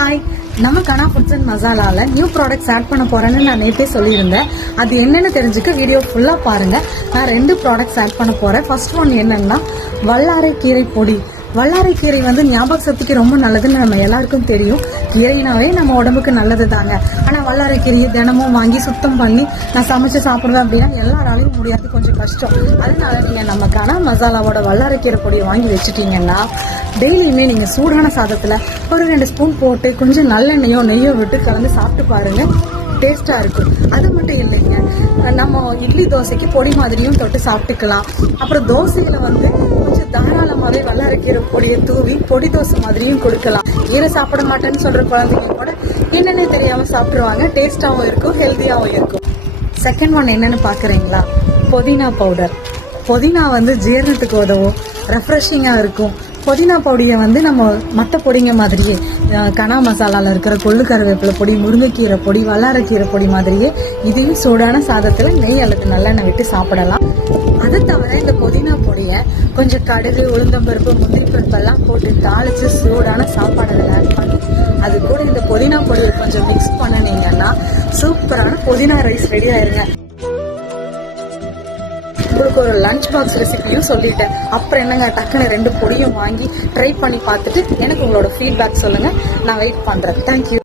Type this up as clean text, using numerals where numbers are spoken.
Hi, நம்ம Kana foods and மசாலால new products add பண்ண போறேன்னு நான் நேற்றே சொல்லியிருந்தேன். அது என்னன்னு தெரிஞ்சுக்க வீடியோ ஃபுல்லா பாருங்க. நான் 2 ப்ராடக்ட்ஸ் ஆட் பண்ண போறேன். ஃபர்ஸ்ட் ஒன் என்னன்னா வல்லாரை கீரை பொடி. வல்லாரை கீரை வந்து ஞாபக சக்திக்கு ரொம்ப நல்லதுன்னு நம்ம எல்லாருக்கும் தெரியும். கீரைனாவே நம்ம உடம்புக்கு நல்லது தாங்க. ஆனால் வல்லாரை கீரையை தினமும் வாங்கி சுத்தம் பண்ணி நான் சமைச்சு சாப்பிடுவேன் அப்படின்னா எல்லாராலையும் முடியாது, கொஞ்சம் கஷ்டம். அதனால நீங்கள் நம்ம கனா மசாலாவோட வல்லாரை கீரை பொடியை வாங்கி வச்சுட்டீங்கன்னா டெய்லியுமே நீங்கள் சூடான சாதத்தில் ஒரு 2 ஸ்பூன் போட்டு கொஞ்சம் நல்லெண்ணெயோ நெய்யோ விட்டு கலந்து சாப்பிட்டு பாருங்க. டேஸ்டா இருக்கும். அது மட்டும் இல்லைங்க, நம்ம இட்லி தோசைக்கு பொடி மாதிரியும் தொட்டு சாப்பிட்டுக்கலாம். அப்புறம் தோசையில வந்து கொஞ்சம் தாராளமாவே வல்லாரைக்கீரை பொடியை தூவி பொடி தோசை மாதிரியும் கொடுக்கலாம். கீரை சாப்பிட மாட்டேன்னு சொல்ற குழந்தைங்க கூட என்னன்னு தெரியாம சாப்பிடுவாங்க. டேஸ்டாவும் இருக்கும், ஹெல்த்தியாவும் இருக்கும். செகண்ட் ஒன் என்னன்னு பாக்குறீங்களா? புதினா பவுடர். புதினா வந்து ஜீரணத்துக்கு உதவும், ரெஃப்ரெஷிங்கா இருக்கும். புதினா பொடியை வந்து நம்ம மற்ற பொடிங்க மாதிரியே கனா மசாலாவில் இருக்கிற கொள்ளு கருவேப்பிலை பொடி, முருங்கைக்கீரை பொடி, வல்லாரைக்கீரை பொடி மாதிரியே இதையும் சூடான சாதத்தில் நெய் அல்லது நல்லெண்ணெய் விட்டு சாப்பிடலாம். அது தவிர இந்த புதினா பொடியை கொஞ்சம் கடுகு, உளுந்தம்பருப்பு, முந்திரி பருப்பு எல்லாம் போட்டு தாளிச்சு சூடான சாப்பாடுகள் ஆட் பண்ணி அது கூட இந்த புதினா பொடியை கொஞ்சம் மிக்ஸ் பண்ணினீங்கன்னா சூப்பரான புதினா ரைஸ் ரெடி ஆயிருங்க. உங்களுக்கு ஒரு லஞ்ச் பாக்ஸ் ரெசிபியும் சொல்லிட்டேன். அப்புறம் என்னங்க, டக்குன்னு 2 பொடியும் வாங்கி ட்ரை பண்ணி பார்த்துட்டு எனக்கு உங்களோட ஃபீட்பேக் சொல்லுங்க. நான் வெயிட் பண்றேன். தேங்க்யூ.